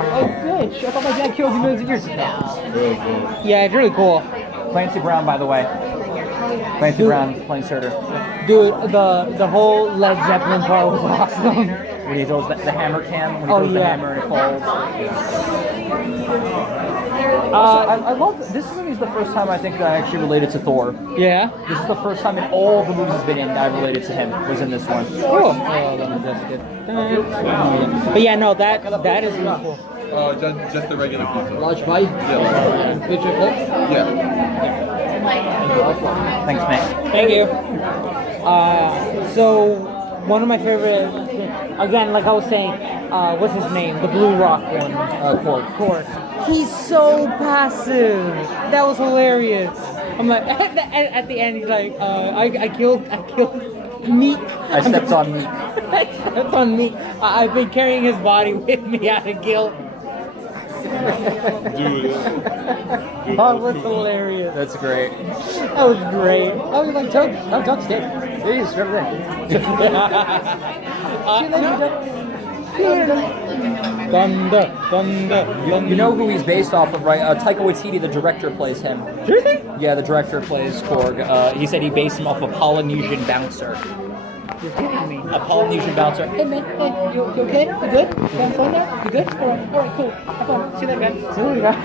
Oh, good. I thought my dad killed you millions of years ago. Really cool. Yeah, it's really cool. Clancy Brown, by the way. Clancy Brown playing Surtur. Dude, the whole Led Zeppelin part was awesome. When he throws the hammer cam, when he Oh, throws the yeah. hammer and it falls. I love this movie is the first time I think that I actually related to Thor. Yeah. This is the first time in all the movies he's been in that I related to him. Was in this one. Cool. Oh, let me just get. But yeah, no, that is really cool. Just the regular pizza. Large bite. Yeah. Picture clip. Yeah. Thanks, man. Thank you. So one of my favorite, again, like I was saying, what's his name? The Blue Rock one. Korg. He's so passive. That was hilarious. I'm like, at the end, he's like, I killed meat. I stepped on meat. I stepped on meat. I've been carrying his body with me out of guilt. Dude. That was hilarious. That's great. That was great. Oh, you like Toad? Oh, Toad's dead. There he is, right there. Thunder. You know who he's based off of, right? Taika Waititi, the director, plays him. Seriously? Yeah, the director plays Korg. He said he based him off a Polynesian bouncer. You're kidding me. A Polynesian bouncer. Hey man, hey, you okay? You good? You having fun now? You good? Alright, cool. Have fun. See you later, man. See you later, guys.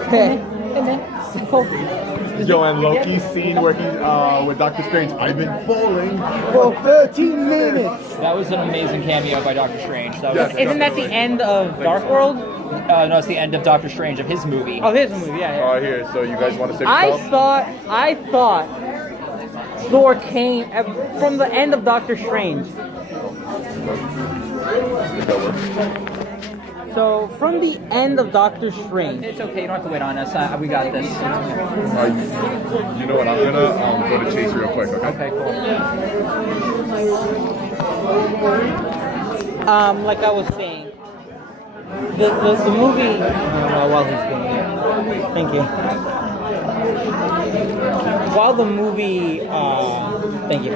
Okay. Hey man. So, Yo, and Loki's scene where he, with Doctor Strange, I've been falling for 13 minutes. That was an amazing cameo by Doctor Strange. That was Yes. isn't that the end of Dark World? no, it's the end of Doctor Strange, of his movie. Oh, his movie, yeah. Here, so you guys want to say I thought Thor came from the end of Doctor Strange. So from the end of Doctor Strange. It's okay, you don't have to wait on us. We got this. You know what? I'm gonna go to Chase real quick. Okay. Okay, cool. Like I was saying, the movie. While he's doing it, thank you. While the movie, thank you.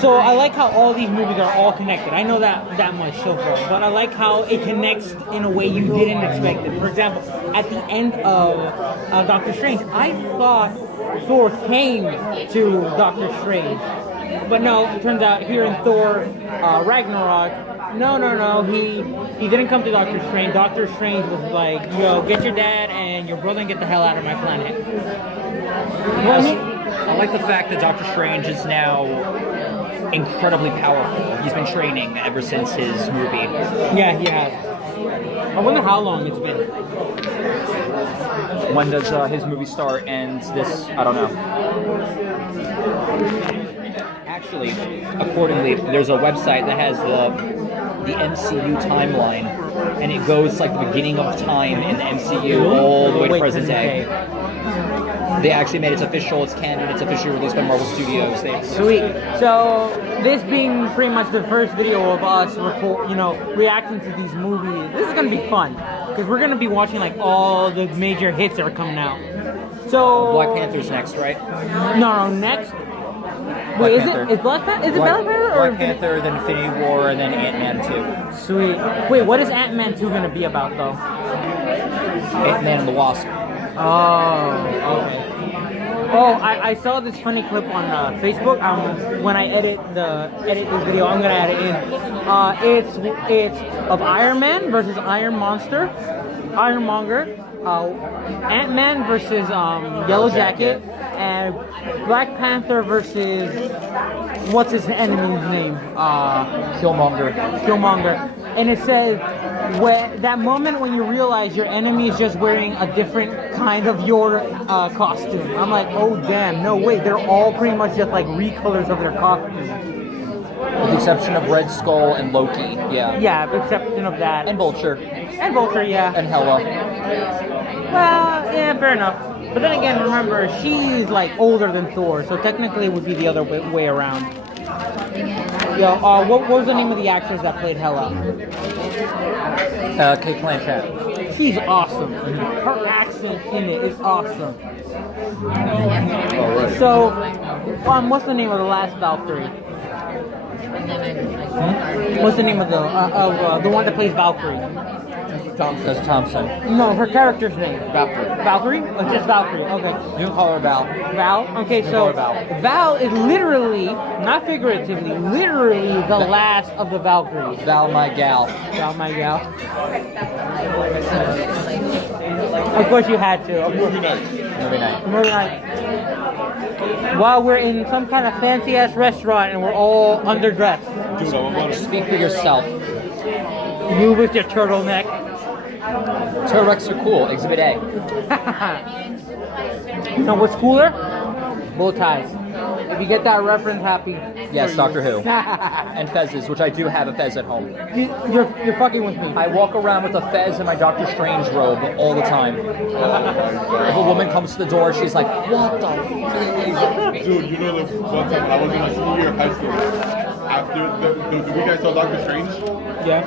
So I like how all these movies are all connected. I know that much so far, but I like how it connects in a way you didn't expect it. For example, at the end of Doctor Strange, I thought Thor came to Doctor Strange, but no, it turns out here in Thor Ragnarok, no, he didn't come to Doctor Strange. Doctor Strange was like, yo, get your dad and your brother and get the hell out of my planet. I like the fact that Doctor Strange is now incredibly powerful. He's been training ever since his movie. Yeah, he has. I wonder how long it's been. When does his movie start? And this, I don't know. Actually, accordingly, there's a website that has the MCU timeline, and it goes like the beginning of time in the MCU all the way to present day. They actually made it official. It's canon. It's officially released by Marvel Studios. Sweet. So this being pretty much the first video of us, reacting to these movies, this is gonna be fun because we're gonna be watching like all the major hits that are coming out. So Black Panther's next, right? No, next. Wait, is it? Is Black Panther? Is it Black Panther or Black Panther, then Infinity War, and then Ant-Man 2. Sweet. Wait, what is Ant-Man 2 gonna be about though? Ant-Man and the Wasp. Oh, okay. Oh, I saw this funny clip on Facebook. When I edit this video, I'm gonna add it in. It's of Iron Man versus Ironmonger, Ant-Man versus Yellow Jacket, and Black Panther versus what's his enemy's name? Killmonger. And it says that moment when you realize your enemy is just wearing a different kind of your costume. I'm like, oh damn, no wait, they're all pretty much just like recolors of their costumes. With the exception of Red Skull and Loki, yeah. Yeah, with the exception of that. And Vulture. And Vulture, yeah. And Hela. Well, yeah, fair enough. But then again, remember, she's like older than Thor, so technically it would be the other way around. Yo, what was the name of the actress that played Hela? Kate Blanchett. She's awesome. Her accent in it is awesome. All right. So, what's the name of the last Valkyrie? What's the name of the one that plays Valkyrie? That's Thompson. No, her character's name. Valkyrie. Valkyrie? Or just Valkyrie? Okay. You can call her Val. Val? Okay, call so her Val. Val is literally, not figuratively, literally the last of the Valkyries. Val, my gal. Val, my gal. Of course you had to. Movie night. Movie night. Movie night. While we're in some kind of fancy ass restaurant and we're all underdressed. Dude, I'm about to Speak for yourself. You with your turtleneck. Turtlenecks are cool. Exhibit A. You know what's cooler? Bow ties. If you get that reference, happy. Yes, Doctor Who. And fezzes, which I do have a fez at home. You're fucking with me. I walk around with a fez in my Doctor Strange robe all the time. If a woman comes to the door, she's like, what the f-? Dude, you know the one time I was in my senior year of high school. After the week I saw Doctor Strange, Yeah.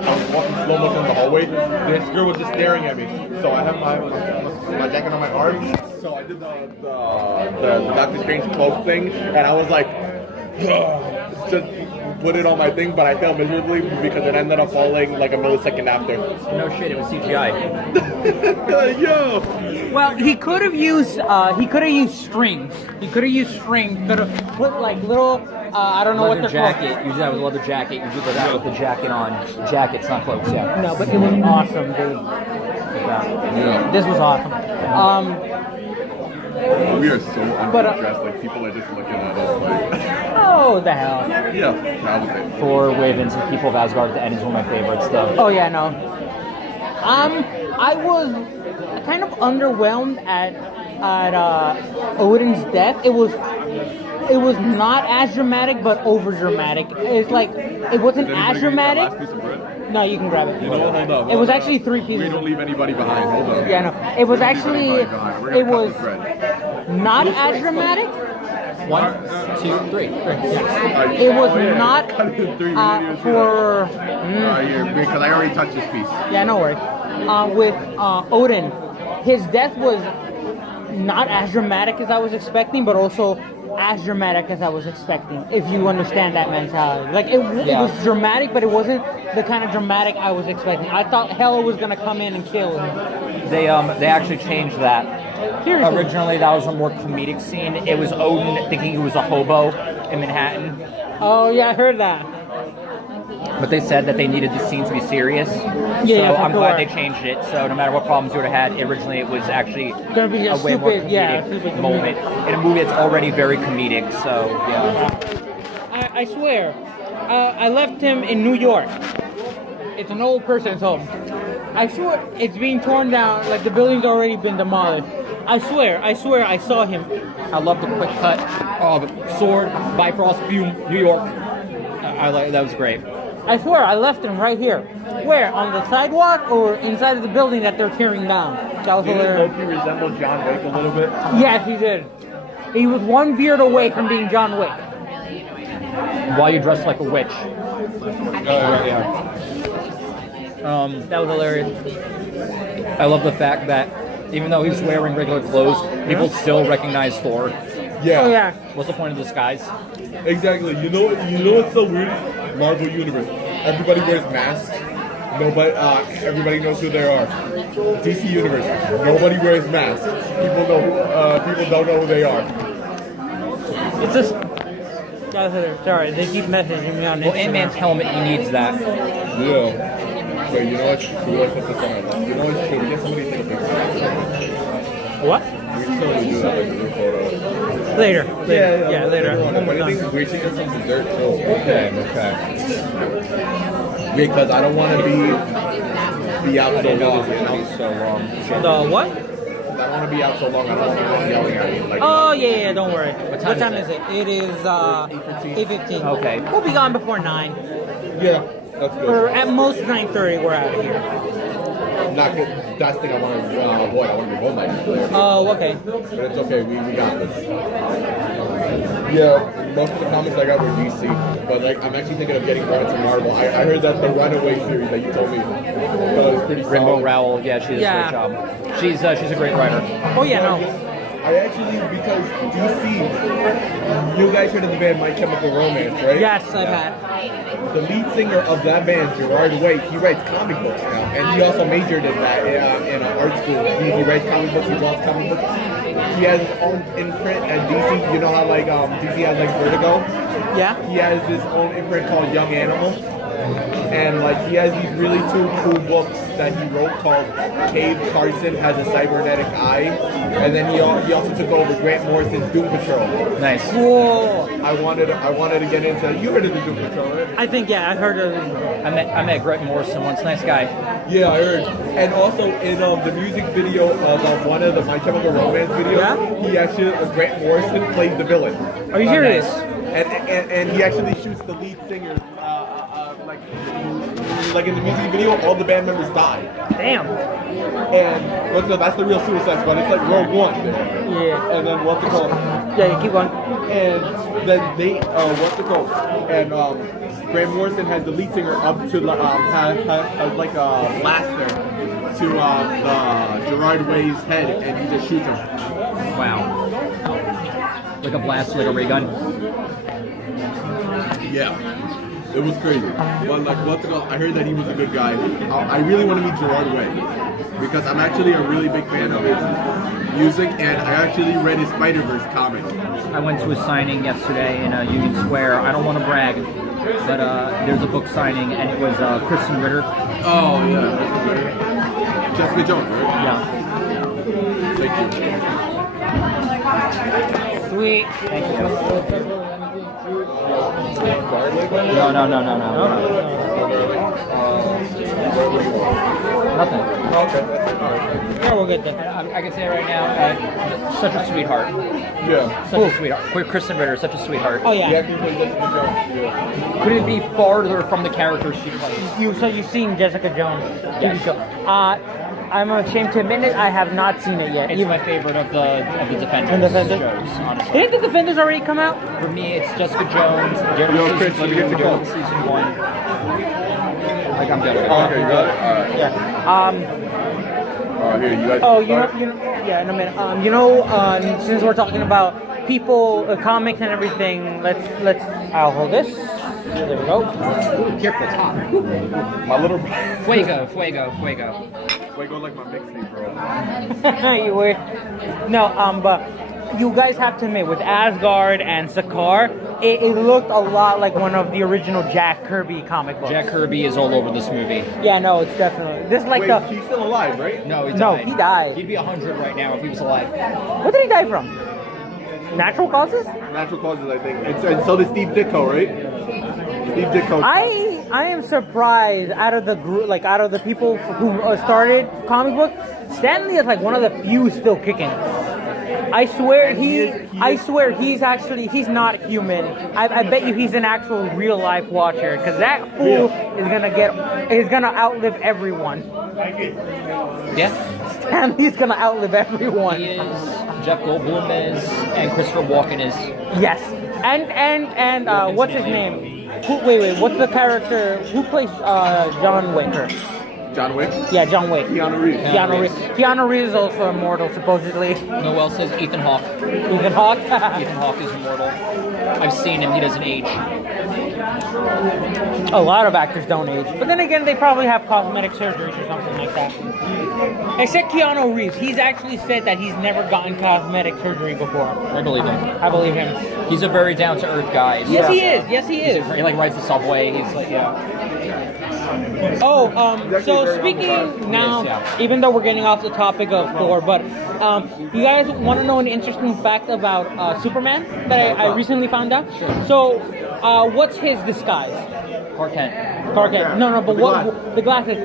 I was walking slow motion in the hallway. This girl was just staring at me. So I have my jacket on my arm. So I did the Doctor Strange cloak thing, and I was like, just put it on my thing, but I failed miserably because it ended up falling like a millisecond after. No shit, it was CGI. Yo! Well, he could have used strings. He could have used strings. Could have put like little I don't know Leather what they're jacket. called. You do that with a leather jacket. You do that with the jacket on. Jackets, not cloaks. Yeah. No, but it was awesome, dude. Yeah. This was awesome. We are so But, underdressed, like people are just looking at us like, Oh, the hell. yeah, that was it. Thor, Ravens, and People of Asgard at the end is one of my favorites, though. Oh yeah, no. I was kind of underwhelmed at Odin's death. It was not as dramatic, but over dramatic. It's like it wasn't Did as anybody get that dramatic. last piece of bread? No, you can grab it. You know what? Hold up. It was actually 3 pieces. We don't leave anybody behind. Hold on. Yeah, no. It was actually it was not as dramatic. 1, 2, 3. It was not for because I already touched this piece. yeah, no worry. With Odin, his death was not as dramatic as I was expecting, but also as dramatic as I was expecting. If you understand that mentality, like it was dramatic, but it wasn't the kind of dramatic I was expecting. I thought Hela was gonna come in and kill him. They actually changed that. Seriously. Originally, that was a more comedic scene. It was Odin thinking he was a hobo in Manhattan. Oh yeah, I heard that. But they said that they needed the scene to be serious. Yeah, so for I'm glad sure. they changed it. So no matter what problems you would have had, originally it was actually Gonna be a way more stupid- comedic yeah, stupid moment in a movie that's already very comedic. So yeah. I swear, I left him in New York. It's an old person's home. I swear it's being torn down, like the building's already been demolished. I swear, I saw him. I love the quick cut of Sword, Bifrost, Fume, New York. I like that was great. I swear, I left him right here. Where? On the sidewalk or inside of the building that they're tearing down? That was hilarious. He resembled John Wick a little bit. Yes, he did. He was one beard away from being John Wick. Why you dressed like a witch? That was hilarious. I love the fact that even though he's wearing regular clothes, people still recognize Thor. Yeah. Oh yeah. What's the point of disguise? Exactly. You know what's so weird? Marvel Universe. Everybody wears masks. Nobody. Everybody knows who they are. DC Universe. Nobody wears masks. People don't know who they are. It's just. That was hilarious. Sorry, they keep messaging me on Well, Instagram. Ant-Man's helmet, he needs that. Yeah. Wait, you know what? Should we put this on? You know what? Should we get somebody to take a picture? What? We should totally do that, like a group photo. Later. Yeah, later. But I think we should get some dessert too. Okay. Because I don't want to be out so long. The what? I don't want to be out so long. I don't want to be yelling at me. Like, Oh yeah, don't worry. What time time is is it? It is 8:15. Okay. We'll be gone before 9. yeah, that's good. Or at most 9:30 we're out of here. Not good. That's the thing I want to avoid. I want to be home by now. Oh, okay. But it's okay. We got this. Yeah, most of the comics I got were DC, but like I'm actually thinking of getting more into Marvel. I heard that the Runaway series that you told me was pretty Rainbow solid. Rowell, yeah, she does a Yeah. great job. She's a great writer. Oh yeah, no. I actually, because DC, you guys heard of the band My Chemical Romance, right? Yes, I've had. The lead singer of that band, Gerard Way, he writes comic books now, and he also majored in that in art school. He writes comic books, he draws comic books. He has his own imprint at DC. You know how like DC has like Vertigo? Yeah. He has his own imprint called Young Animal. And like he has these really two cool books that he wrote called Cave Carson Has a Cybernetic Eye, and then he also took over Grant Morrison's Doom Patrol. Nice. Cool. I wanted to get into. You heard of the Doom Patrol, right? I think I've heard of it. I met Grant Morrison once. Nice guy. Yeah, I heard. And also in the music video of one of the My Chemical Romance videos, he actually Grant Morrison plays the villain. Are you serious? And he actually shoots the lead singer. Like in the music video, all the band members die. Damn. And that's the real Suicide Squad. It's like Rogue One. Yeah. And then what's it called? Yeah, you keep going. And then they what's it called? And Grant Morrison has the lead singer up to has like a blaster to Gerard Way's head, and he just shoots him. Wow. Like a blast, like a ray gun. Yeah. It was crazy. But like, what's it called? I heard that he was a good guy. I really want to meet Gerard Way because I'm actually a really big fan of his music, and I actually read his Spider-Verse comic. I went to a signing yesterday in Union Square. I don't want to brag, but there's a book signing, and it was Kristen Ritter. Oh, yeah. Jessica Jones, right? Yeah. Thank you. Sweet. Thank you. No. Nothing. Okay. Yeah, we're good then. I can say right now, such a sweetheart. Yeah. Such a sweetheart. Kristen Ritter, such a sweetheart. Oh He yeah. actually plays Jessica Jones. Yeah. Couldn't be farther from the character she plays. So you've seen Jessica Jones Yes. TV show? I'm ashamed to admit it. I have not seen it yet. It's my favorite of the Defenders. And Defenders? shows, honestly. Didn't the Defenders already come out? For me, it's Jessica Jones, Yo, Daredevil Chris, season let me 2, get the Daredevil code. season 1. Like I'm good. Oh, okay, you got it. All right. Yeah. Here, you guys. Oh, yeah, in a minute. Since we're talking about people, comics, and everything, let's. I'll hold this. There we go. Careful, top. My little. Fuego. Wait, go like my mixtape, bro. You were. No, but you guys have to admit, with Asgard and Sakaar, it looked a lot like one of the original Jack Kirby comic books. Jack Kirby is all over this movie. Yeah, no, it's definitely this is like Wait, he's still alive, right? No, he No, died. he died. He'd be 100 right now if he was alive. What did he die from? Natural causes? Natural causes, I think. And so did Steve Ditko, right? Steve Ditko. I am surprised out of the group, out of the people who started comic book, Stan Lee is like one of the few still kicking. I swear he's not human. I bet you he's an actual real life watcher because that fool is gonna outlive everyone. Yeah. Stan Lee's gonna outlive everyone. He is. Jeff Goldblum is. And Christopher Walken is. Yes. And what's his name? Wait, what's the character? Who plays John Wick? John Wick? Yeah, John Wick. Keanu Reeves. Keanu Reeves is also immortal, supposedly. Noel says Ethan Hawke. Ethan Hawke? Ethan Hawke is immortal. I've seen him. He doesn't age. A lot of actors don't age. But then again, they probably have cosmetic surgeries or something like that. Except Keanu Reeves. He's actually said that he's never gotten cosmetic surgery before. I believe him. I believe him. He's a very down-to-earth guy. So Yes, he is. He like rides the subway. He's like, So speaking now, even though we're getting off the topic of Thor, but you guys want to know an interesting fact about Superman that I recently found out? Sure. So, what's his disguise? Clark Kent. Clark Kent. No, but the glasses?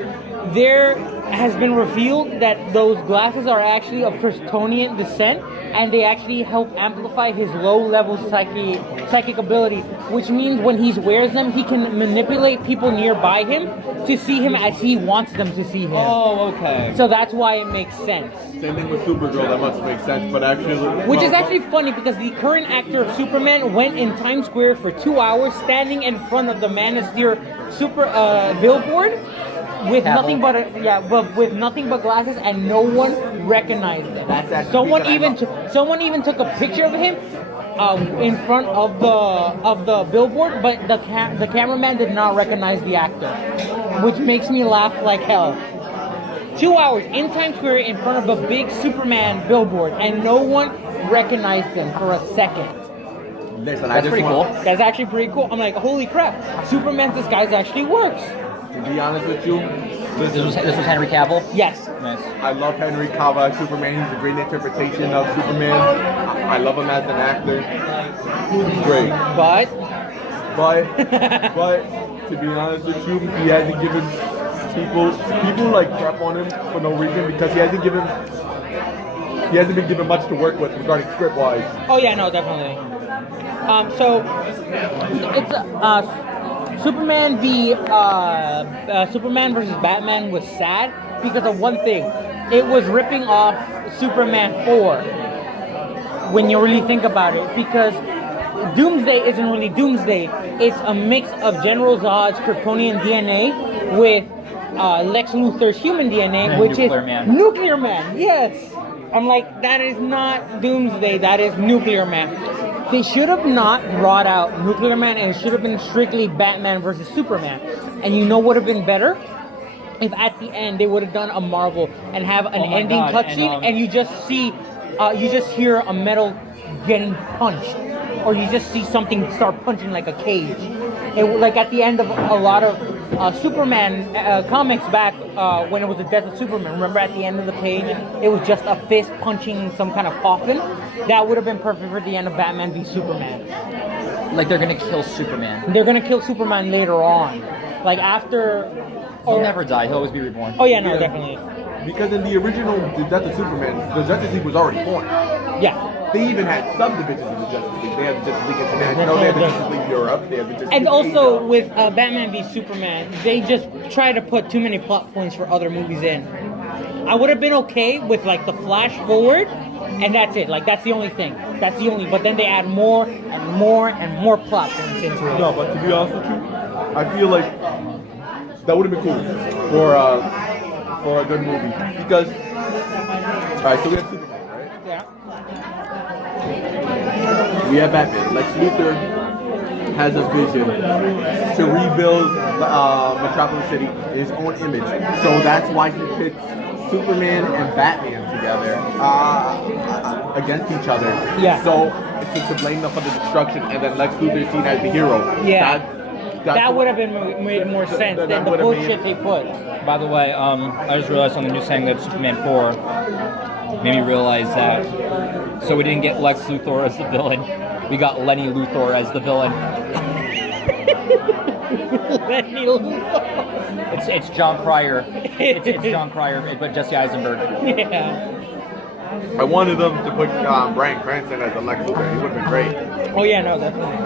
There has been revealed that those glasses are actually of Kryptonian descent, and they actually help amplify his low-level psychic ability, which means when he wears them, he can manipulate people nearby him to see him as he wants them to see him. Oh, okay. So that's why it makes sense. Same thing with Supergirl, that must make sense, but actually... Which is actually funny because the current actor of Superman went in Times Square for 2 hours standing in front of the Man of Steel billboard with nothing but glasses, and no one recognized him. That's that Someone that I even love. someone even took a picture of him in front of the billboard, but the cameraman did not recognize the actor, which makes me laugh like hell. 2 hours in Times Square in front of a big Superman billboard, and no one recognized him for a second. Listen, That's pretty cool. That's actually pretty cool. I'm like, holy crap, Superman's disguise actually works. To be honest with you, This was Henry Cavill. Yes. Nice. I love Henry Cavill as Superman. He's a great interpretation of Superman. I love him as an actor. He's great. But But to be honest with you, he hasn't given people like crap on him for no reason because he hasn't been given much to work with regarding script wise. oh yeah, no, definitely. So it's Superman v Superman versus Batman was sad because of one thing. It was ripping off Superman 4 when you really think about it, because Doomsday isn't really Doomsday. It's a mix of General Zod's Kryptonian DNA with Lex Luthor's human DNA, And which Nuclear is Man. Nuclear Man. Yes. I'm like, that is not Doomsday, that is Nuclear Man. They should have not brought out Nuclear Man, and it should have been strictly Batman versus Superman. And you know what would have been better? If at the end they would have done a Marvel and have an Oh my ending God, cutscene, and you just hear a metal getting punched, or you just see something start punching like a cage. Like at the end of a lot of Superman comics back when it was the death of Superman. Remember at the end of the page, it was just a fist punching some kind of coffin? That would have been perfect for the end of Batman v Superman. Like they're gonna kill Superman. They're gonna kill Superman later on. Like after... He'll never die. He'll always be reborn. Oh yeah, no, Yeah. definitely. Because in the original The Death of Superman, the Justice League was already formed. Yeah. They even had subdivisions of the Justice League. They had the Justice League International, they had the Justice League Europe, they had the Justice And League also Asia. with Batman v Superman, they just try to put too many plot points for other movies in. I would have been okay with like the flash forward, and that's it. Like that's the only thing. That's the only. But then they add more and more and more plot points into it. No, but to be honest with you, I feel like that would have been cool for a good movie. Because, alright, so we have Superman, right? Yeah. We have Batman. Lex Luthor has a vision to rebuild Metropolis City in his own image. So that's why he pits Superman and Batman together against each other. Yeah. So it's to blame them for the destruction, and then Lex Luthor is seen as the hero. Yeah. That's That would have made more sense than the bullshit they put. By the way, I just realized something new saying that Superman 4 made me realize that. So we didn't get Lex Luthor as the villain. We got Lenny Luthor as the villain. Lenny Luthor. It's John Cryer. It's John Cryer, but Jesse Eisenberg. Yeah. I wanted them to put Bryan Cranston as the Lex Luthor. He would have been great. Oh yeah, no, definitely.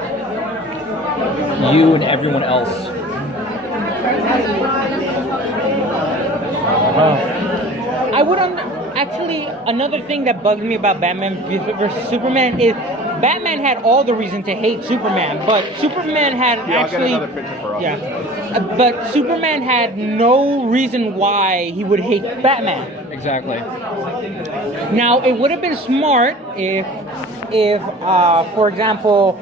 You and everyone else. I would actually, another thing that bugs me about Batman versus Superman is Batman had all the reason to hate Superman, but Superman had Yeah, I'll actually... get another picture for us. But Superman had no reason why he would hate Batman. Exactly. Now, it would have been smart if for example,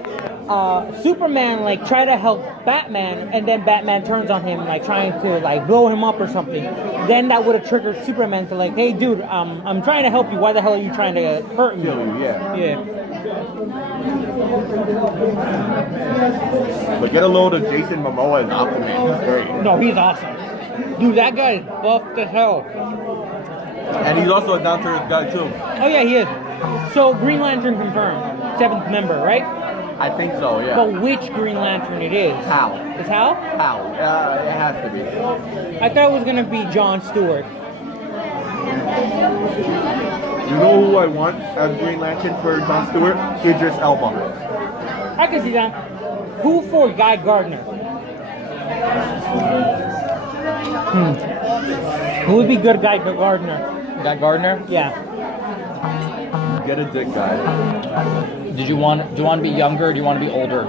Superman like try to help Batman, and then Batman turns on him, like trying to like blow him up or something. Then that would have triggered Superman to like, hey, dude, I'm trying to help you. Why the hell are you trying to hurt me? Kill you, yeah. Yeah. But get a load of Jason Momoa as Aquaman. He's great. No, he's awesome. Dude, that guy is buff as hell. And he's also a down-to-earth guy too. Oh yeah, he is. So Green Lantern confirmed, 7th member, right? I think so, yeah. But which Green Lantern it is? Hal. It's Hal? Hal. It has to be. I thought it was gonna be Jon Stewart. You know who I want as Green Lantern for Jon Stewart? Idris Elba. I can see that. Who for Guy Gardner? Who would be good Guy Gardner? Guy Gardner? Yeah. Get a dick guy. Do you want to be younger or do you want to be older?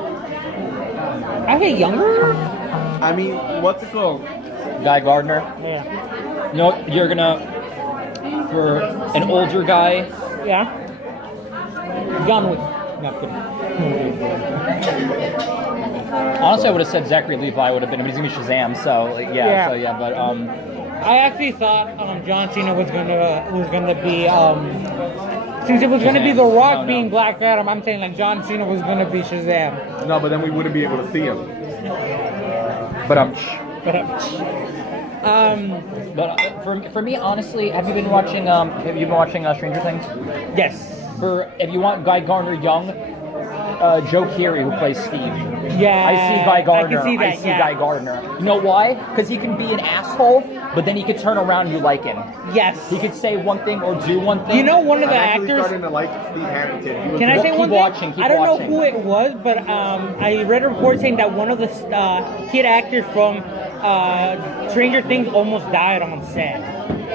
I say younger? I mean, what's it called? Guy Gardner? Yeah. No, you're gonna for an older guy. Yeah. John Wick. No, I'm kidding. Honestly, I would have said Zachary Levi would have been, but he's gonna be Shazam. So like, Yeah. So yeah, but I actually thought John Cena was gonna be since it was gonna be The Rock No. being Black Adam. I'm saying like John Cena was gonna be Shazam. No, but then we wouldn't be able to see him. but for me, honestly, have you been watching Stranger Things? Yes. If you want Guy Gardner young, Joe Keery, who plays Steve. Yeah. I see Guy Gardner. I can see that, Guy Gardner. You know why? Because he can be an asshole, but then he could turn around and you like him. Yes. He could say one thing or do one thing. You know, one of the I'm actually actors. starting to like Steve Harrington. He was Can I say Keep one thing? watching, keep I don't watching. know who it was, but I read a report saying that one of the kid actors from Stranger Things almost died on set.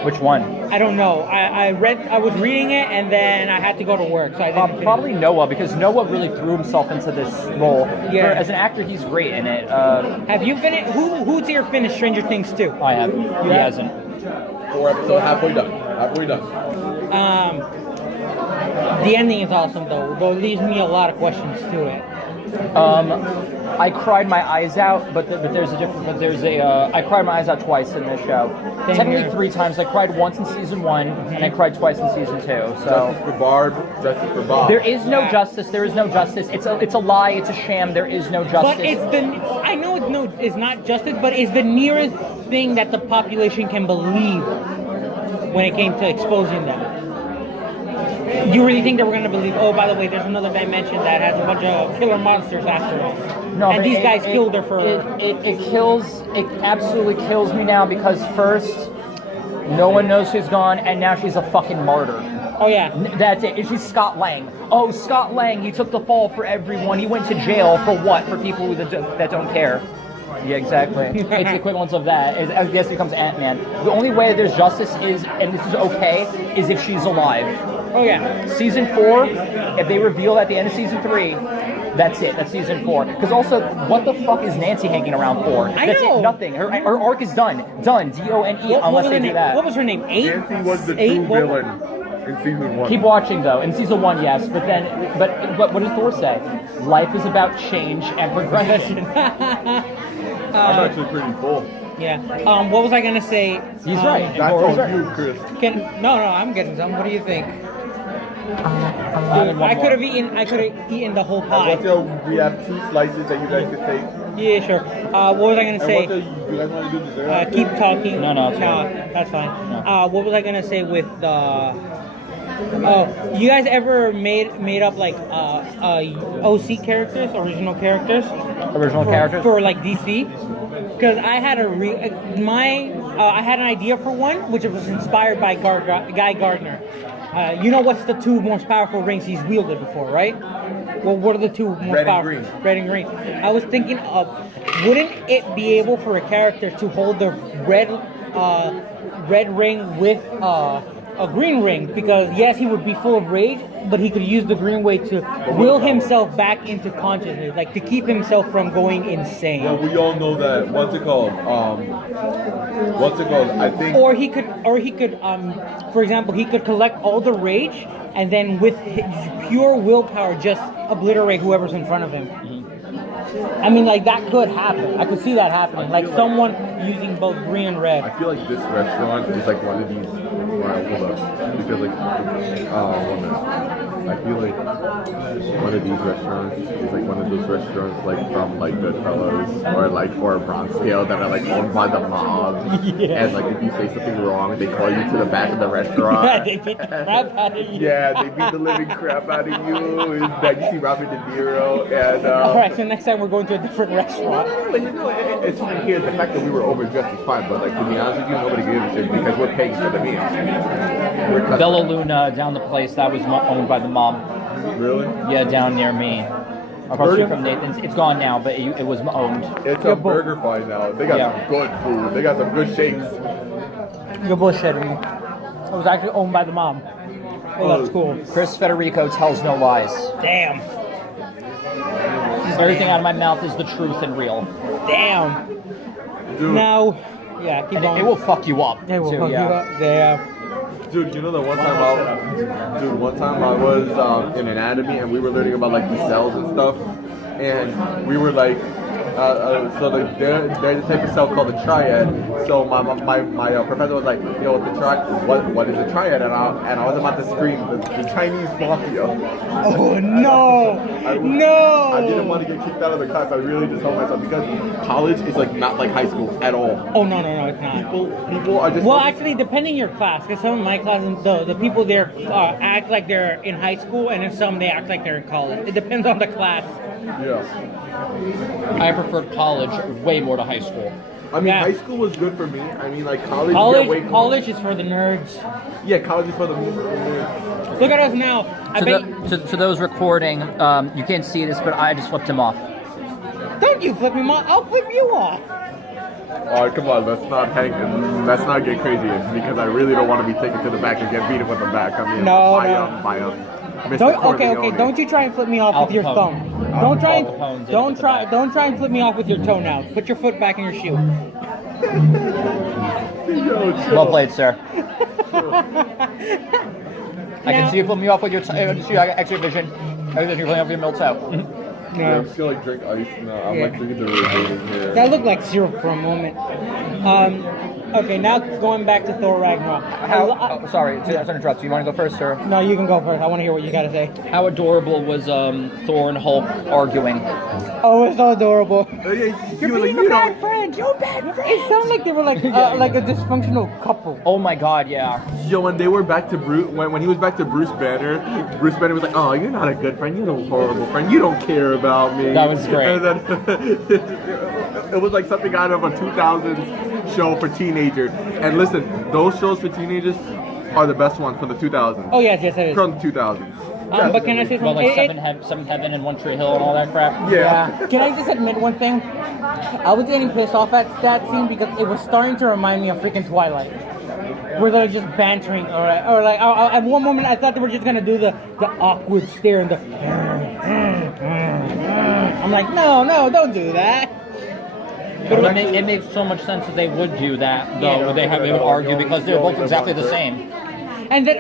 Which one? I don't know. I was reading it and then I had to go to work, so I didn't. Probably Noah, because Noah really threw himself into this role. Yeah. As an actor, he's great in it. Have you finished? Who's here finished Stranger Things 2? I have. He hasn't. 4 episodes, halfway done. The ending is awesome though it leaves me a lot of questions to it. I cried my eyes out, but there's a difference. But I cried my eyes out twice in this show. Same Technically here. 3 times. I cried once in season 1, and I cried twice in season 2. So Justice for Barb, Justice for Bob. there is no justice. There is no justice. It's a lie. It's a sham. There is no justice. But I know it's not justice, but it's the nearest thing that the population can believe when it came to exposing them. Do you really think that we're going to believe, oh, by the way, there's another dimension that has a bunch of killer monsters after us? No, and but these guys killed her for... It absolutely kills me now, because first, no one knows she's gone, and now she's a fucking martyr. Oh, yeah. That's it. She's Scott Lang. Oh, Scott Lang, he took the fall for everyone. He went to jail for what? For people that don't care. Yeah, exactly. It's the equivalent of that. I guess it becomes Ant-Man. The only way there's justice is, and this is okay, is if she's alive. Oh, yeah. Season 4, if they reveal at the end of season 3, that's it. That's season 4. Because also, what the fuck is Nancy hanging around for? That's know. it. Nothing. Her arc is done. Done. D-O-N-E. Unless they do that. What was her name? 8? Nancy was the Eight? true villain in season 1. Keep watching though. In season 1, yes, but what did Thor say? Life is about change and progression. I'm actually pretty full. Yeah. What was I gonna say? He's right. That's Thor is on right. you, Chris. No, I'm getting some. What do you think? One I more. could have eaten the whole pie. We have 2 slices that you guys could take. Yeah, sure. What was I gonna say? And you guys want to do dessert? Keep talking. No, it's fine. That's fine. No. What was I gonna say with the? Oh, you guys ever made up like OC characters, original characters? For like DC? Because I had I had an idea for one, which was inspired by Guy Gardner. You know what's the 2 most powerful rings he's wielded before, right? Well, what are the 2 most Red and powerful? green. Red and green. I was thinking of, wouldn't it be able for a character to hold the red ring with a green ring? Because yes, he would be full of rage, but he could use the green way to will himself back into consciousness, like to keep himself from going insane. Well, we all know that. What's it called? I think. Or he could, for example, he could collect all the rage and then with his pure willpower just obliterate whoever's in front of him. I mean, like that could happen. I could see that happening. Like someone using both green and red. I feel like this restaurant is like one of these. Because like, I feel like one of these restaurants is like one of those restaurants like from like Goodfellas or Bronx Tale that are like owned by the mob. Yeah. And like if you say something wrong, they call you to the back of the restaurant. Yeah, they beat the crap out of you. Yeah, they beat the living crap out of you. Then you see Robert De Niro and. All right, so next time we're going to a different restaurant. But you know, it's fine here. The fact that we were overdressed is fine. But like to be honest with you, nobody gives a shit because we're paying for the meals. Bella Luna down the place that was owned by the mob. Really? Yeah, down near me. Across the street from Nathan's. It's gone now, but it was owned. It's a burger fight now. They got some good food. They got some good shakes. You're bullshitting me. It was actually owned by the mom. Oh, that's cool. Chris Federico tells no lies. Damn. Everything out of my mouth is the truth and real. Damn. Dude. Now, yeah, keep And going. it will fuck you up. It will too, fuck yeah. you up. Yeah. Dude, you know the one time I was in anatomy and we were learning about like the cells and stuff, and we were like, so there's a type of cell called a triad. So my professor was like, yo, what is a triad? And I was about to scream the Chinese mafia. Oh no! No! I didn't want to get kicked out of the class. I really just told myself because college is like not like high school at all. Oh no, it's not. People are just. Well, actually, depending your class, because some of my classes, the people there act like they're in high school, and in some they act like they're in college. It depends on the class. Yeah. I preferred college way more to high school. I mean, Yeah. high school was good for me. I mean, like college. You get way more. College is for the nerds. Yeah, college is for the nerds. Look at us now. To those recording, you can't see this, but I just flipped him off. Don't you flip me off? I'll flip you off. All right, come on, let's not get crazy because I really don't want to be taken to the back and get beaten with the back. I mean, by Mr. Okay. Don't you try and flip me off with your thumb. Don't try and flip me off with your toe now. Put your foot back in your shoe. Well played, sir. I can see you flipping me off with your toe. I got X-ray vision. I think you're flipping off with your middle toe. Yeah, I'm just gonna like drink ice now. I'm like drinking the red here. That looked like syrup for a moment. Okay, now going back to Thor Ragnarok. Sorry to interrupt. You want to go first, sir? No, you can go first. I want to hear what you got to say. How adorable was Thor and Hulk arguing? Oh, it's so adorable. You're being a bad friend. You're a bad friend. It sounded like they were like like a dysfunctional couple. Oh my God, yeah. Yo, when they were back to Bruce, when he was back to Bruce Banner was like, "Oh, you're not a good friend. You're a horrible friend. You don't care about me." That was great. And then it was like something out of a 2000s show for teenagers. And listen, those shows for teenagers are the best ones from the 2000s. Oh yes, it is. From the 2000s. But can I say Well, something? like Seventh Heaven and One Tree Hill and all that crap. Yeah. Can I just admit one thing? I was getting pissed off at that scene because it was starting to remind me of freaking Twilight. Where they're just bantering, or like at one moment I thought they were just gonna do the awkward stare and the. I'm like, no, don't do that. But it makes so much sense that they would do that, though. Yeah. They would argue because they're both exactly the same. And then,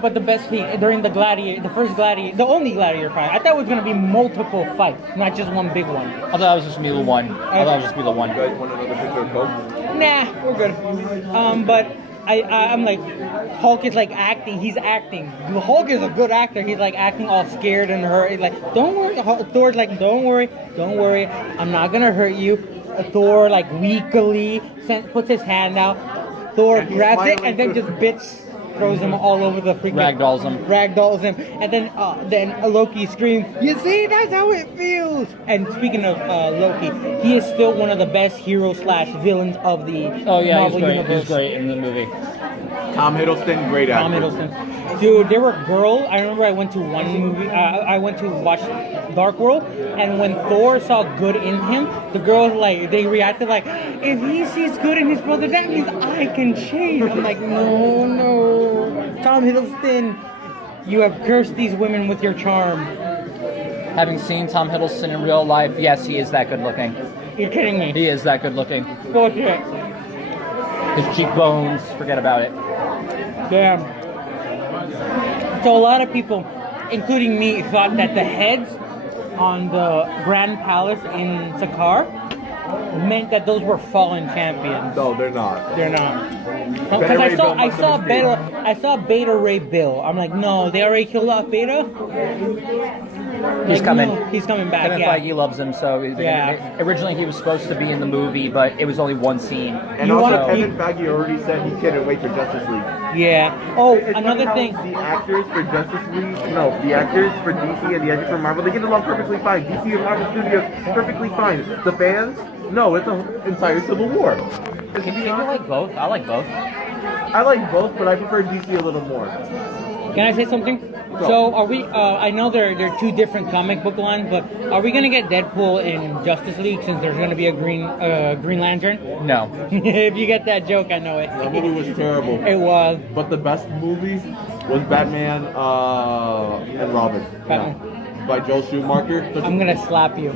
but the best thing during the only gladiator fight, I thought it was gonna be multiple fights, not just one big one. I thought it was just gonna be the one. You guys want another picture of Coke? Nah, we're good. But I'm like, Hulk is like acting. He's acting. Hulk is a good actor. He's like acting all scared and hurt. He's like, don't worry. Thor's like, don't worry. I'm not gonna hurt you. Thor like weakly puts his hand out. Thor grabs it and then just throws him all over the freaking ragdolls him, and then Loki screams, "You see, that's how it feels." And speaking of Loki, he is still one of the best heroes / villains of the Marvel universe. He's great in the movie. Tom Hiddleston, great actor. Tom Hiddleston. Dude, there were girls. I remember I went to one movie. I went to watch Dark World, and when Thor saw good in him, the girls they reacted like, if he sees good in his brother, that means I can change. I'm like, no. Tom Hiddleston, you have cursed these women with your charm. Having seen Tom Hiddleston in real life, yes, he is that good looking. You're kidding me. He is that good looking. Bullshit. His cheekbones, forget about it. Damn. So a lot of people, including me, thought that the heads on the Grand Palace in Sakaar meant that those were fallen champions. No, they're not. They're not. Because I saw Beta Ray Bill. I'm like, no, they already killed off Beta. He's coming. No, he's coming back. Kevin Feige loves him, so originally he was supposed to be in the movie, but it was only one scene. And also, Kevin Feige already said he couldn't wait for Justice League. Yeah. Oh, another thing. The actors for Justice League, the actors for DC and the actors for Marvel, they get along perfectly fine. DC and Marvel Studios, perfectly fine. The fans, no, it's an entire civil war. Can you like both? I like both. I like both, but I prefer DC a little more. Can I say something? So are we? I know they're two different comic book lines, but are we gonna get Deadpool in Justice League since there's gonna be a Green Lantern? No. If you get that joke, I know it. That movie was terrible. It was. But the best movie was Batman and Robin. Batman. by Joel Schumacher. I'm gonna slap you.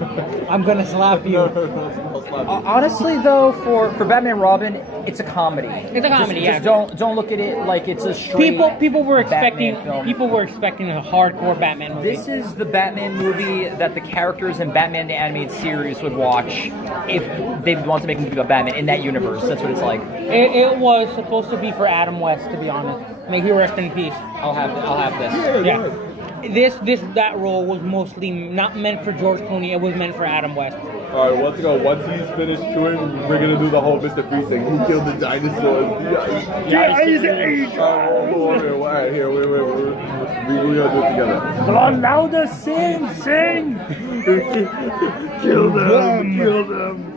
I'm gonna slap you. I'll slap you. Honestly, though, for Batman Robin, it's a comedy. It's a comedy, Just yeah. don't look at it like it's a straight People were expecting Batman film. a hardcore Batman movie. This is the Batman movie that the characters in Batman the Animated Series would watch if they want to make a movie about Batman in that universe. That's what it's like. It was supposed to be for Adam West, to be honest. May he rest in peace. I'll have this. Yeah. That role was mostly not meant for George Clooney. It was meant for Adam West. All right, let's go. Once he's finished chewing, we're gonna do the whole Mr. Freeze thing. Who killed the dinosaurs? All right, here, wait. We're gonna do it together. Louder, sing. Kill them.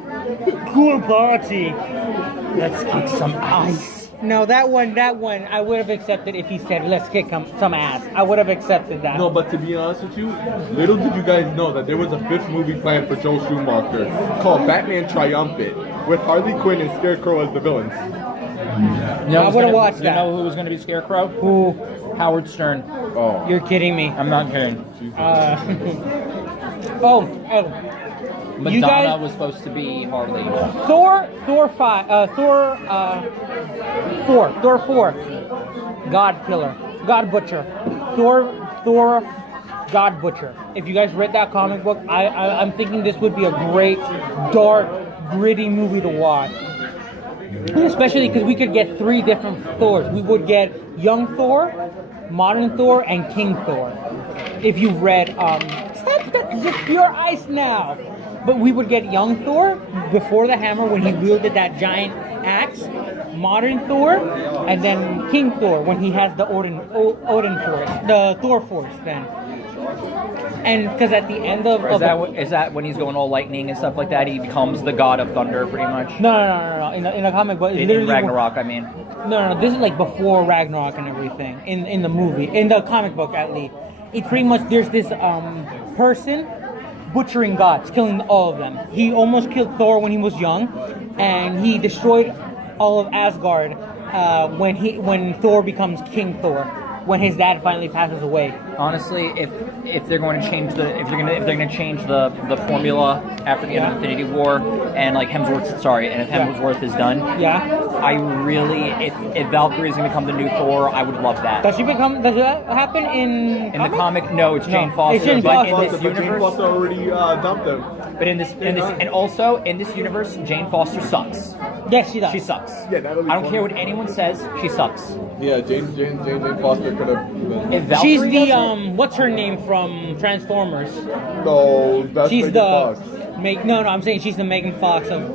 Cool party. Let's kick some ice. No, that one, I would have accepted if he said, "Let's kick some ass." I would have accepted that. No, but to be honest with you, little did you guys know that there was a 5th movie planned for Joel Schumacher called Batman Triumphant, with Harley Quinn and Scarecrow as the villains. No, I would have watched You that. know who was going to be Scarecrow? Who? Howard Stern. Oh. You're kidding me. I'm not kidding. Oh. You Madonna guys- was supposed to be Harley. Thor 4, God Killer, God Butcher, Thor, God Butcher. If you guys read that comic book, I'm thinking this would be a great, dark, gritty movie to watch. Especially because we could get 3 different Thors. We would get young Thor, modern Thor, and King Thor. If you've read, just pure ice now. But we would get young Thor before the hammer when he wielded that giant axe, modern Thor, and then King Thor when he has the Odin Force, the Thor Force then. And because at the end of Is that when he's going all lightning and stuff like that? He becomes the god of thunder, pretty much. No. In the comic book, it's In literally Ragnarok, I mean. No. This is like before Ragnarok and everything. In the movie, in the comic book at least, it pretty much there's this person butchering gods, killing all of them. He almost killed Thor when he was young, and he destroyed all of Asgard when Thor becomes King Thor, when his dad finally passes away. Honestly, if they're going to change the formula after the end of Infinity War and like Hemsworth is done, I really if Valkyrie is going to become the new Thor, I would love that. Does that happen in the comic? No, it's Jane Foster. It's Jane but Foster. in this Jane universe, Foster already dumped him. but in this universe, Jane Foster sucks. Yes, she does. She sucks. Yeah, Natalie I don't Portman. care what anyone says. She sucks. Yeah, Jane Foster could have been. If Valkyrie She's the doesn't- what's her name from Transformers? No, that's She's Megan the Fox. No, I'm saying she's the Megan Fox of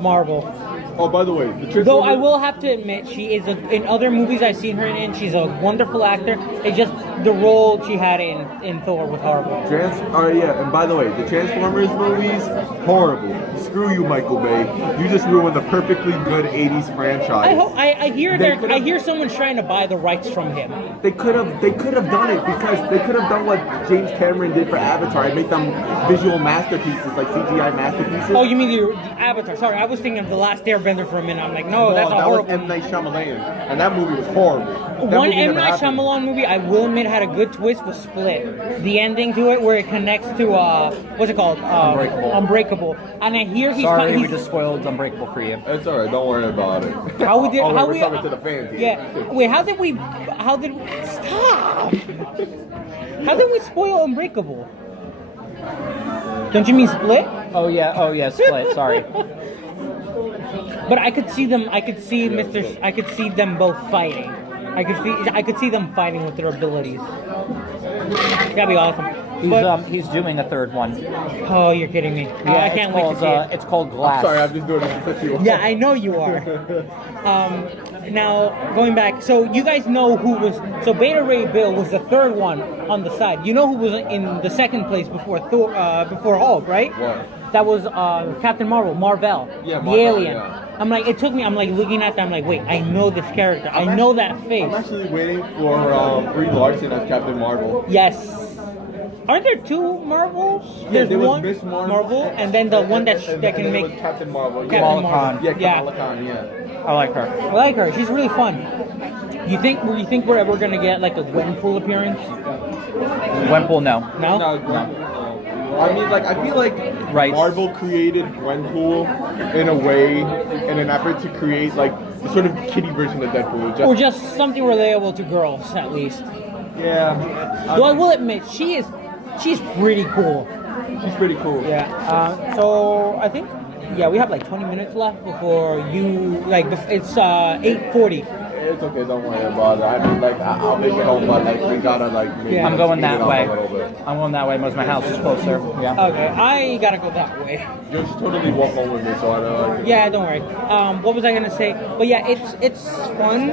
Marvel. Oh, by the way, the Transformers. Though I will have to admit, she is in other movies I've seen her in. She's a wonderful actor. It's just the role she had in Thor was horrible. And by the way, the Transformers movies, horrible. Screw you, Michael Bay. You just ruined the perfectly good '80s franchise. I hear someone's trying to buy the rights from him. They could have done it because they could have done what James Cameron did for Avatar and make them visual masterpieces, like CGI masterpieces. Oh, you mean the Avatar? Sorry, I was thinking of The Last Airbender for a minute. I'm like, no, that's a that horrible. was M. Night Shyamalan, and that movie was horrible. That One movie M. never Night happened. Shyamalan movie I will admit had a good twist was Split. The ending to it where it connects to what's it called? Unbreakable. And I hear Sorry, we he's just spoiled Unbreakable for you. It's alright, don't worry about it. how we did how we're we talking to the fans here. yeah wait how did we stop? How did we spoil Unbreakable? Don't you mean Split? Oh yeah, Split. Sorry. But I could see them. I could see them both fighting. I could see them fighting with their abilities. That'd be awesome. He's doing a third one. Oh, you're kidding me. I can't wait to see it. It's called Glass. Sorry, I'm just doing it to you. Yeah, I know you are. Now, going back, so you guys know who was... So Beta Ray Bill was the third one on the side. You know who was in the second place before Thor, before Hulk, right? What? That was Captain Marvel, Marvel, Yeah, the Marvel, alien. yeah. I'm like, it took me, I'm like looking at that, I'm like, wait, I know this character. I know that face. I'm actually waiting for Brie Larson as Captain Marvel. Yes. Aren't there two Marvels? Yeah, There's there was one Miss Marvel, and then the one that and can then make it was Captain Marvel. Captain Kamala Marvel. Khan. Yeah, Yeah. Kamala Khan, yeah. I like her. I like her. She's really fun. You think we're ever gonna get like a Gwenpool appearance? Gwenpool, no. No. I mean, like, I feel like Right. Marvel created Gwenpool in a way, in an effort to create like the sort of kiddie version of Deadpool. Or just something relatable to girls, at least. yeah, Though I will admit, she's pretty cool. she's pretty cool. Yeah. So I think, yeah, we have like 20 minutes left before you it's 8:40. It's okay, don't worry about it. I mean, like, I'll make it home, but like, we gotta like. Maybe Yeah. I'm going speed it that up way. a little bit. I'm going that way because my house is closer. Yeah. Okay, I gotta go that way. Just totally walk home with me, so I don't like. Yeah, don't worry. What was I gonna say? But yeah, it's fun.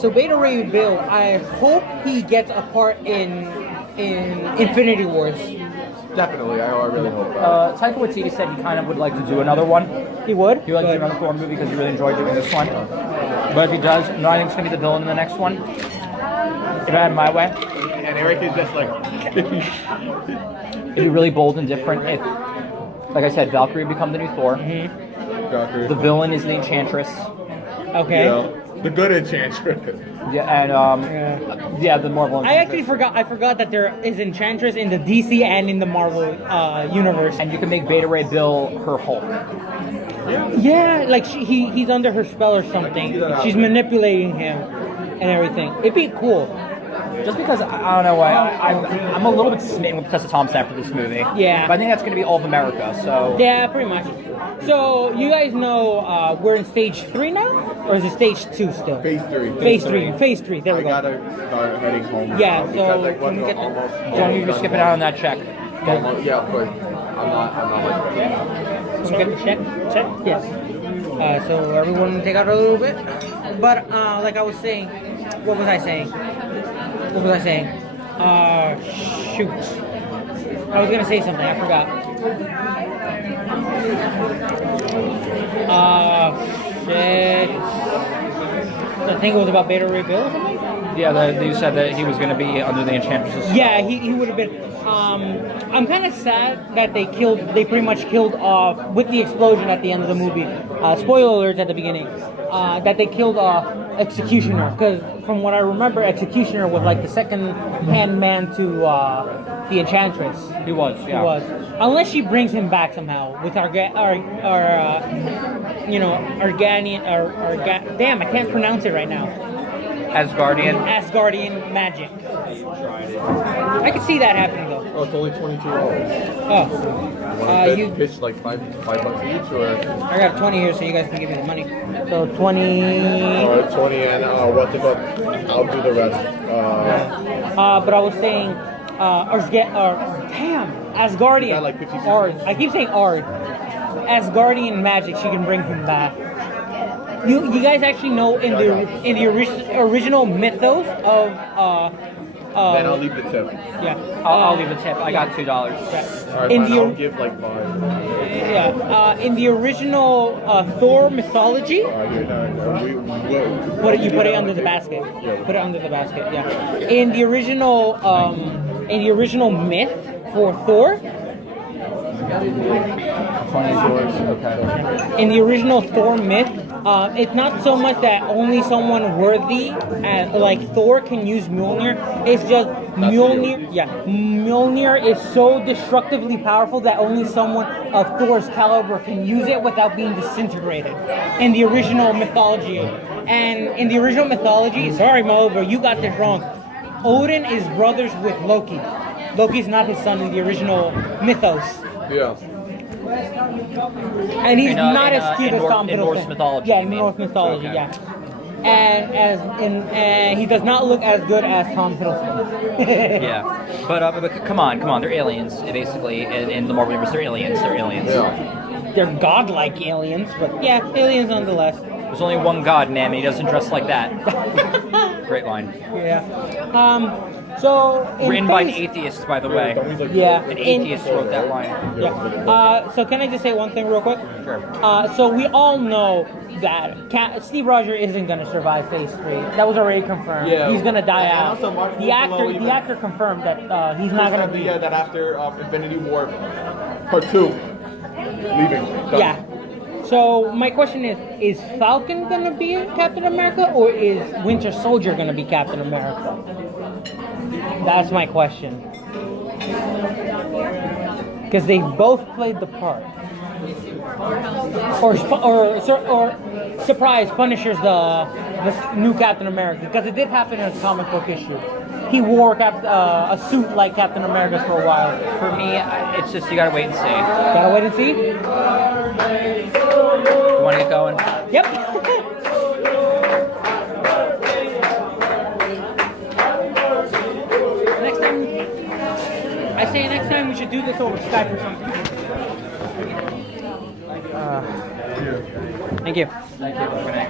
So Beta Ray Bill, I hope he gets a part in Infinity Wars. Definitely, I really hope that. Taika Waititi said he kind of would like to do another one. He would. He would like to do another Thor movie because he really enjoyed doing this one. But if he does, no, I think it's going to be the villain in the next one. If I had it my way. And Eric is just like. It'd be really bold and different if, like I said, Valkyrie would become the new Thor. Doctor. The villain is the Enchantress. Okay. Yeah, the good Enchantress. Yeah, and the Marvel I Enchantress. actually forgot that there is Enchantress in the DC and in the Marvel universe. And you can make Beta Ray Bill her Hulk. Yeah, like he's under her spell or something. She's manipulating him and everything. It'd be cool. Just because, I don't know why, I'm a little bit smitten with Tessa Thompson after this movie. Yeah. But I think that's going to be all of America, so... Yeah, pretty much. So you guys know we're in stage 3 now, or is it stage 2 still? Phase 3. Phase 3. There we I go. gotta start heading home. Yeah, because, so like, can we get almost. Don't you just skipping out on that check. Almost, yeah, of course. I'm not like. Can we get the check? Yes. So everyone take out a little bit. But like I was saying, what was I saying? Shoot. I was gonna say something. I forgot. Shit. I think it was about Beta Ray Bill or something? Yeah, you said that he was going to be under the Enchantress's spell. Yeah, he would have been. I'm kind of sad that they pretty much killed off, with the explosion at the end of the movie, spoiler alerts at the beginning, that they killed off Executioner. Because from what I remember, Executioner was like the second-hand man to the Enchantress. He was, yeah. He was. Unless she brings him back somehow with Arganian, damn, I can't pronounce it right now. Asgardian magic. I could see that happening though. Oh, it's only $22. Oh. You pitched like $5 each, or? I got 20 here, so you guys can give me the money. So 20. 20 and what's it called? I'll do the rest. But I was saying, Asgardian. You got like 50 cents. Ard. I keep saying Ard. Asgardian magic. She can bring him back. You guys actually know in the original mythos of Then I'll leave the tip. yeah. I'll leave a tip. I got $2. Alright, In fine, the- I'll give like 5. Yeah. In the original Thor mythology, put it under the basket. Yeah. Put it under the basket. Yeah. In the original myth for Thor, 20 yours, okay. in the original Thor myth, it's not so much that only someone worthy, like Thor, can use Mjolnir. It's just Mjolnir. Yeah, Mjolnir is so destructively powerful that only someone of Thor's caliber can use it without being disintegrated. In the original mythology, sorry Mo, but you got this wrong. Odin is brothers with Loki. Loki's not his son in the original mythos. Yeah. And he's In, not in, as cute in as Norse- Tom in Hiddleston. Norse mythology, Yeah, you in mean? Norse mythology, Okay. yeah. And he does not look as good as Tom Hiddleston. Yeah. But come on, they're aliens, basically. In the Marvel Universe, they're aliens. Yeah. They're godlike aliens, but yeah, aliens nonetheless. There's only one god, man, and he doesn't dress like that. Great line. Yeah. So in Written by an phase- atheist, by the way. Yeah. An atheist wrote that line. Yeah. So can I just say one thing real quick? Sure. So we all know that Steve Rogers isn't going to survive Phase 3. That was already confirmed. Yeah. He's going to die And out. also Mark The Ruffalo even- actor confirmed that he's not going to be. Yeah, that after Infinity War Part 2, leaving. Done. Yeah. So my question is Falcon going to be Captain America, or is Winter Soldier going to be Captain America? That's my question. Because they both played the part. Or surprise, Punisher's the new Captain America. Because it did happen in a comic book issue. He wore a suit like Captain America's for a while. For me, it's just you gotta wait and see. Gotta wait and see? You wanna get going? Yep. Next time we should do this over Skype or something. Thank you. Thank you. Good night.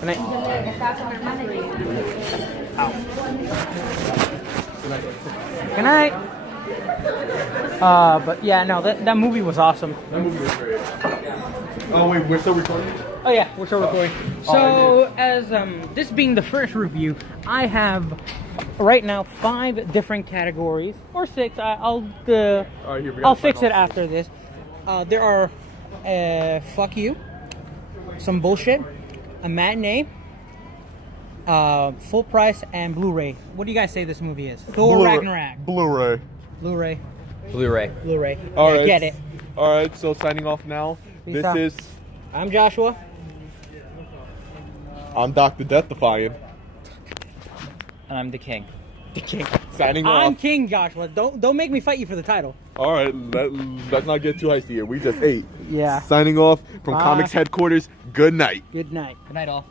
Good night. Ow. Good night. But yeah, no, that movie was awesome. That movie was great. Oh wait, we're still recording? Oh yeah, we're still recording. So as this being the first review, I have right now 5 different categories, or 6. I'll fix it after this. There are fuck you, some bullshit, a matinee, full price, and Blu-ray. What do you guys say this movie is? Thor Ragnarok. Blu-ray. Blu-ray. Blu-ray. Blu-ray. All Yeah, right. get it. All right, so signing off now. Peace This out. is... I'm Joshua. I'm Dr. Death Defying. And I'm the king. The king. Signing I'm off. King Joshua. Don't make me fight you for the title. All right, let's not get too hasty here. We just ate. Yeah. Signing off from Bye. ComiX HeadQuarters. Good night. Good night. Good night, all.